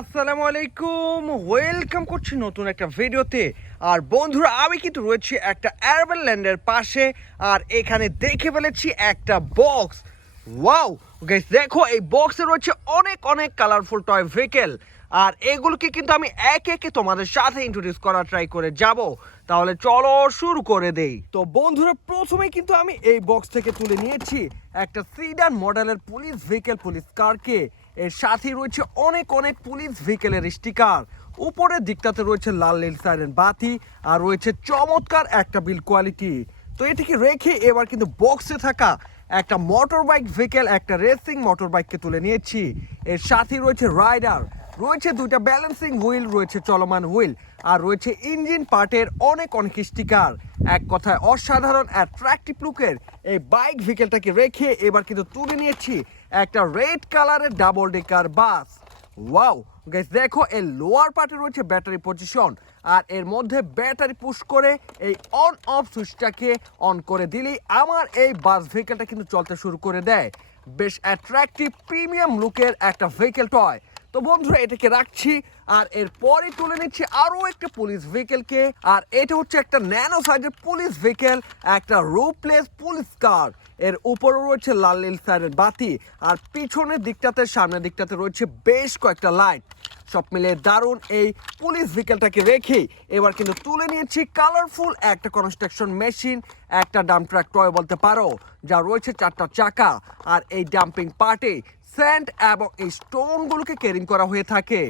আসসালামু আলাইকুম, ওয়েলকাম করছি নতুন একটা ভিডিওতে। আর বন্ধুরা, আমি কিন্তু রয়েছি একটা অ্যারবান ল্যান্ডের পাশে, আর এখানে দেখে ফেলেছি একটা বক্স। ওয়াও গাইস, দেখো এই বক্সে রয়েছে অনেক অনেক কালারফুল টয় ভেহিকেল, আর এগুলোকে কিন্তু আমি একে একে তোমাদের সাথে ইন্ট্রোডিউস করার ট্রাই করে যাব। তাহলে চলো শুরু করে দেই। তো বন্ধুরা, প্রথমে কিন্তু আমি এই বক্স থেকে তুলে নিয়েছি একটা সিডান মডেলের পুলিশ ভেহিকেল, পুলিশ কারকে। এর সাথে রয়েছে অনেক অনেক পুলিশ ভেহিকেলের স্টিকার। উপরের দিকটাতে রয়েছে লাল নীল সাইরেন বাতি, আর রয়েছে চমৎকার একটা বিল কোয়ালিটি। তো এটিকে রেখে এবার কিন্তু বক্সে থাকা একটা মোটর বাইক ভেহিকেল, একটা রেসিং মোটর বাইককে তুলে নিয়েছি। এর সাথে রয়েছে রাইডার, রয়েছে দুইটা ব্যালেন্সিং হুইল, রয়েছে চলমান হুইল, আর রয়েছে ইঞ্জিন পার্টের অনেক অনেক স্টিকার। এক কথায় অসাধারণ অ্যাট্রাকটিভ লুকের এই বাইক ভেহিকেলটাকে রেখে এবার কিন্তু তুলে নিয়েছি একটা রেড কালারের ডাবল ডেকার বাস। ওয়াও গাইস, দেখো এর লোয়ার পার্টে রয়েছে ব্যাটারি পজিশন, আর এর মধ্যে ব্যাটারি পুশ করে এই অন অফ সুইচটাকে অন করে দিলেই আমার এই বাস ভেহিকেলটা কিন্তু চলতে শুরু করে দেয়। বেশ অ্যাট্রাকটিভ প্রিমিয়াম লুকের একটা ভেহিকেল টয়। তো বন্ধুরা, এটাকে রাখছি, আর এরপরে তুলে নিচ্ছি আরও একটা পুলিশ ভেহিকেলকে। আর এটা হচ্ছে একটা ন্যানো সাইজের পুলিশ ভেহিকেল, একটা রুফলেস পুলিশ কার। এর উপরে রয়েছে লাল নীল সাইরেন বাতি, আর পিছনের দিকটাতে সামনের দিকটাতে রয়েছে বেশ কয়েকটা লাইট। সব মিলে দারুণ এই পুলিশ ভেহিকেলটাকে রেখে এবার কিন্তু তুলে নিয়েছি কালারফুল একটা কনস্ট্রাকশন মেশিন, একটা ডাম্প ট্রাক টয় বলতে পারো, যা রয়েছে চারটা চাকা। আর এই ডাম্পিং পার্টে স্যান্ড এবং এই স্টোনগুলোকে ক্যারিং করা হয়ে থাকে।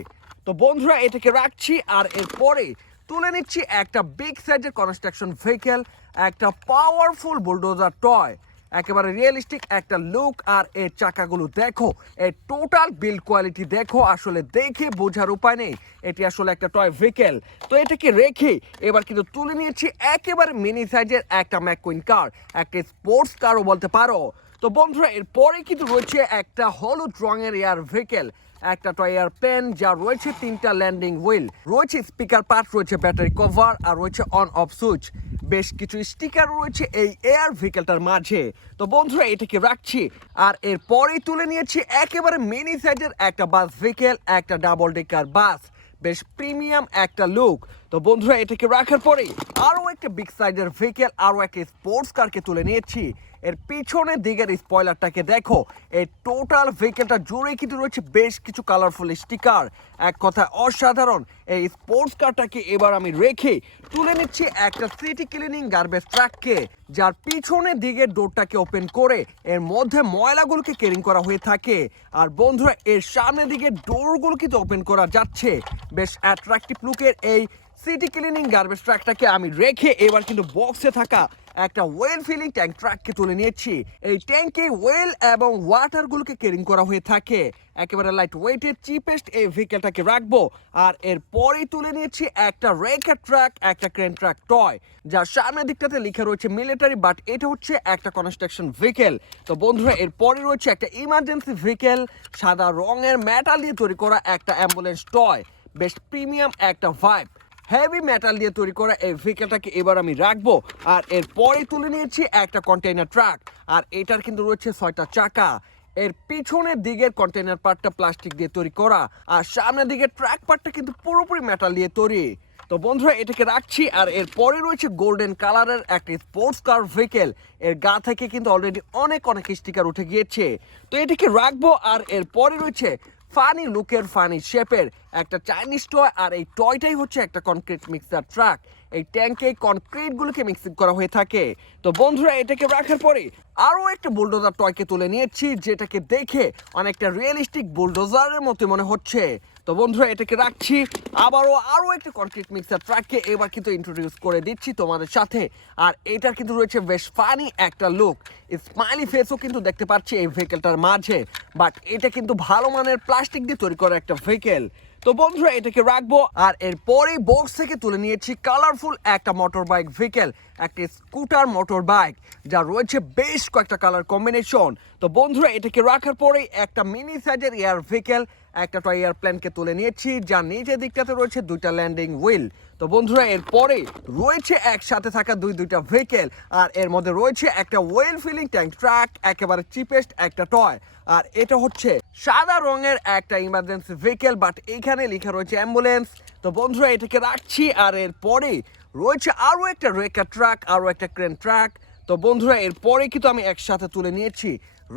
তো বন্ধুরা, এটাকে রাখছি, আর এরপরে তুলে নিচ্ছি একটা বিগ সাইজের কনস্ট্রাকশন ভেহিকেল, একটা পাওয়ারফুল বুলডোজার টয়। একেবারে রিয়েলিস্টিক একটা লুক, আর এর চাকাগুলো দেখো, এর টোটাল বিল্ড কোয়ালিটি দেখো, আসলে দেখে বোঝার উপায় নেই এটি আসলে একটা টয় ভেহিকেল। তো এটাকে রেখে এবার কিন্তু তুলে নিয়েছি একেবারে মিনি সাইজের একটা ম্যাকুইন কার, একটা স্পোর্টস কারও বলতে পারো। তো বন্ধুরা, এরপরে কিন্তু রয়েছে একটা হলুদ রঙের এয়ার ভেহিকেল, একটা টয় এয়ারপ্লেন, যা রয়েছে তিনটা ল্যান্ডিং হুইল, রয়েছে স্পিকার পার্ট, রয়েছে ব্যাটারি কভার, আর রয়েছে অন অফ সুইচ। বেশ কিছু স্টিকার রয়েছে এই এয়ার ভেহিকেলটার মাঝে। তো বন্ধুরা, এটাকে রাখছি, আর এরপরেই তুলে নিয়েছি একেবারে মিনি সাইজের একটা বাস ভেহিকেল, একটা ডাবল ডেকার বাস। বেশ প্রিমিয়াম একটা লুক। তো বন্ধুরা, এটাকে রাখার পরে আরও একটা বিগ সাইজের ভেহিকেল, আরও একটা স্পোর্টস কারকে তুলে নিয়েছি। এর পিছনের দিকের স্পয়লারটাকে দেখো, এই টোটাল ভেহিকেলটা জুড়ে কিন্তু রয়েছে বেশ কিছু কালারফুল স্টিকার। এক কথায় অসাধারণ এই স্পোর্টস কারটাকে এবার আমি রেখে তুলে নিচ্ছি একটা সিটি ক্লিনিং গার্বেজ ট্রাককে, যার পিছনের দিকের ডোরটাকে ওপেন করে এর মধ্যে ময়লাগুলোকে ক্যারিং করা হয়ে থাকে। আর বন্ধুরা, এর সামনের দিকে ডোরগুলো কিন্তু ওপেন করা যাচ্ছে। বেশ অ্যাট্রাকটিভ লুকের এই সিটি ক্লিনিং গার্বেজ ট্রাকটাকে আমি রেখে এবার কিন্তু বক্সে থাকা একটা ওয়েল ফিলিং ট্যাঙ্ক ট্রাককে তুলে নিয়েছি। এই ট্যাঙ্কে ওয়েল এবং ওয়াটারগুলোকে ক্যারিং করা হয়ে থাকে। একেবারে লাইট ওয়েটের চিপেস্ট এই ভেহিকেলটাকে রাখবো। আর এরপরেই তুলে নিয়েছি একটা রেকার ট্রাক, একটা ক্রেন ট্রাক টয়, যার সামনের দিকটাতে লেখা রয়েছে মিলিটারি, বাট এটা হচ্ছে একটা কনস্ট্রাকশন ভেহিকেল। তো বন্ধুরা, এরপরে রয়েছে একটা ইমার্জেন্সি ভেহিকেল, সাদা রঙের মেটাল দিয়ে তৈরি করা একটা অ্যাম্বুলেন্স টয়। বেশ প্রিমিয়াম একটা ভাইব, হেভি মেটাল দিয়ে তৈরি করা এই ভেহিকেলটাকে এবার আমি রাখবো। আর এরপরে তুলে নিয়েছি একটা কন্টেইনার ট্রাক, আর এটার কিন্তু রয়েছে 6টা চাকা। এর পিছনের দিকের কন্টেইনার পার্টটা প্লাস্টিক দিয়ে তৈরি করা, আর সামনের দিকের ট্রাক পার্টটা কিন্তু পুরোপুরি মেটাল দিয়ে তৈরি। তো বন্ধুরা, এটাকে রাখছি, আর এরপরে রয়েছে গোল্ডেন কালারের একটা স্পোর্টস কার ভেহিকেল। এর গা থেকে কিন্তু অলরেডি অনেক অনেক স্টিকার উঠে গিয়েছে। তো এটাকে রাখবো, আর এরপরে রয়েছে ফানি লুকের, ফানি শেপের একটা চাইনিজ টয়, আর এই টয়টাই হচ্ছে একটা কনক্রিট মিক্সার ট্রাক। এই ট্যাঙ্কে কনক্রিটগুলোকে মিক্সিং করা হয়ে থাকে। তো বন্ধুরা, এটাকে রাখার পরে আরও একটা বুলডোজার টয়কে তুলে নিয়েছি, যেটাকে দেখে অনেকটা রিয়েলিস্টিক বুলডোজারের মতো মনে হচ্ছে। তো বন্ধুরা, এটাকে রাখছি, আরও একটা কনক্রিট মিক্সার ট্রাককে এবার কিন্তু ইন্ট্রোডিউস করে দিচ্ছি তোমাদের সাথে। আর এটার কিন্তু রয়েছে বেশ ফানি একটা লুক, স্মাইলি ফেসও কিন্তু দেখতে পাচ্ছি এই ভেহিকেলটার মাঝে, বাট এটা কিন্তু ভালো মানের প্লাস্টিক দিয়ে তৈরি করা একটা ভেহিকেল। তো বন্ধুরা, এটাকে রাখবো, আর এরপরেই বক্স থেকে তুলে নিয়েছি কালারফুল একটা মোটর বাইক ভেহিকেল, একটা স্কুটার মোটর বাইক, যা রয়েছে বেশ কয়েকটা কালার কম্বিনেশন। তো বন্ধুরা, এটাকে রাখার পরেই একটা মিনি সাইজের এয়ার ভেহিকেল, একটা টয় এয়ারপ্লেনকে তুলে নিয়েছি, যার নিচের দিকটাতে রয়েছে দুইটা ল্যান্ডিং হুইল। তো বন্ধুরা এরপরে রয়েছে একসাথে থাকা দুইটা ভেহিকেল, আর এর মধ্যে রয়েছে একটা ওয়েল ফিলিং ট্যাঙ্ক ট্রাক, একেবারে চিপেস্ট একটা টয়। আর এটা হচ্ছে সাদা রঙের একটা ইমার্জেন্সি ভেহিকেল, বাট এইখানে লেখা রয়েছে অ্যাম্বুলেন্স। তো বন্ধুরা এটাকে রাখছি। আর এরপরে রয়েছে আরও একটা রেকা ট্রাক, আরও একটা ক্রেন ট্রাক। তো বন্ধুরা এরপরে কিন্তু আমি একসাথে তুলে নিয়েছি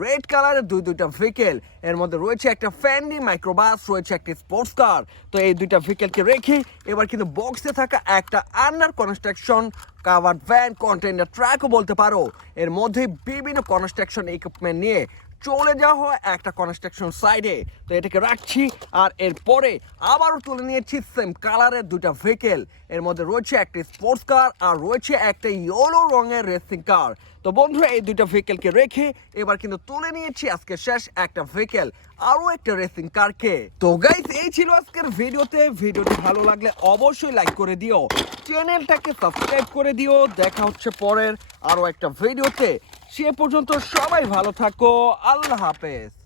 রেড কালারের দুইটা ভেহিকেল। এর মধ্যে রয়েছে একটা ফ্যান্ডি মাইক্রোবাস, রয়েছে একটা স্পোর্টস কার। তো এই দুইটা ভেহিকেলকে রেখে এবার কিন্তু বক্সে থাকা একটা under construction covered van container ট্রাকও বলতে পারো, এর মধ্যে বিভিন্ন কনস্ট্রাকশন ইকুইপমেন্ট নিয়ে চলে যাওয়া হয় একটা কনস্ট্রাকশন সাইডে। তো এটাকে রাখছি। আর এরপরে আবারও তুলে নিয়েছি সেম কালারের দুইটা ভেহিকেল। এর মধ্যে রয়েছে একটা স্পোর্টস কার আর রয়েছে একটা ইয়েলো রঙের রেসিং কার। তো বন্ধুরা এই দুইটা ভেহিকেলকে রেখে এবার কিন্তু তুলে নিয়েছি আজকে শেষ একটা ভেহিকেল, আরও একটা রেসিং কারকে। তো গাইস এই ছিল আজকের ভিডিওটি ভালো লাগলে অবশ্যই লাইক করে দিও, চ্যানেলটাকে সাবস্ক্রাইব করে দিও। দেখা হচ্ছে পরের আরও একটা ভিডিওতে। সে পর্যন্ত সবাই ভালো থাকো, আল্লাহ হাফেজ।